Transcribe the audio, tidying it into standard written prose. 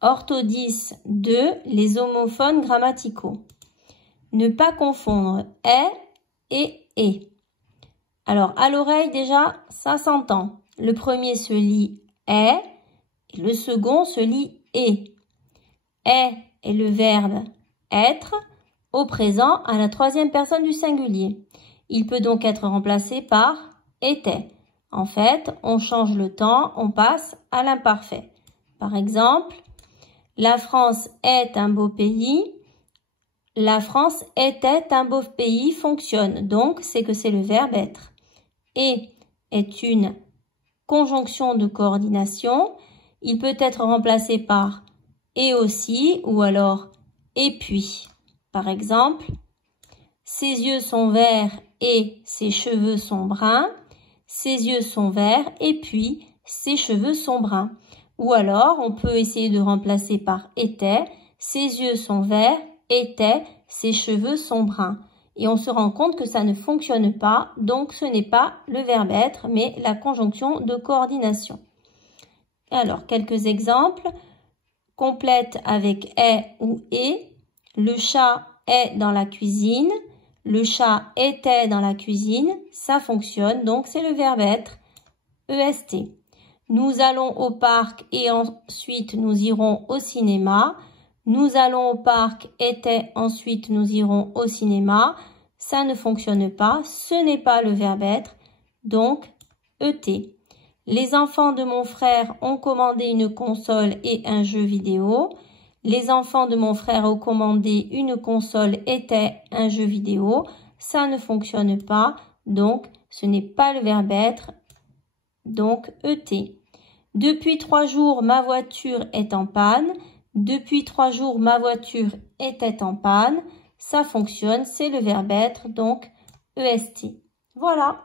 Ortho 10, 2, les homophones grammaticaux. Ne pas confondre est et. Alors, à l'oreille, déjà, ça s'entend. Le premier se lit est et le second se lit est. Est le verbe être au présent à la troisième personne du singulier. Il peut donc être remplacé par était. En fait, on change le temps, on passe à l'imparfait. Par exemple, la France est un beau pays. La France était un beau pays fonctionne. Donc, c'est que c'est le verbe être. Et est une conjonction de coordination. Il peut être remplacé par et aussi ou alors et puis. Par exemple, ses yeux sont verts et ses cheveux sont bruns. Ses yeux sont verts et puis ses cheveux sont bruns. Ou alors, on peut essayer de remplacer par était. Ses yeux sont verts, était, ses cheveux sont bruns. Et on se rend compte que ça ne fonctionne pas, donc ce n'est pas le verbe être, mais la conjonction de coordination. Alors, quelques exemples. Complète avec est ou et. Le chat est dans la cuisine. Le chat était dans la cuisine. Ça fonctionne, donc c'est le verbe être, est. Nous allons au parc et ensuite nous irons au cinéma. Nous allons au parc était, ensuite nous irons au cinéma. Ça ne fonctionne pas, ce n'est pas le verbe être, donc et. Les enfants de mon frère ont commandé une console et un jeu vidéo. Les enfants de mon frère ont commandé une console était un jeu vidéo. Ça ne fonctionne pas, donc ce n'est pas le verbe être, donc et. Depuis 3 jours, ma voiture est en panne. Depuis 3 jours, ma voiture était en panne. Ça fonctionne, c'est le verbe être, donc est. Voilà.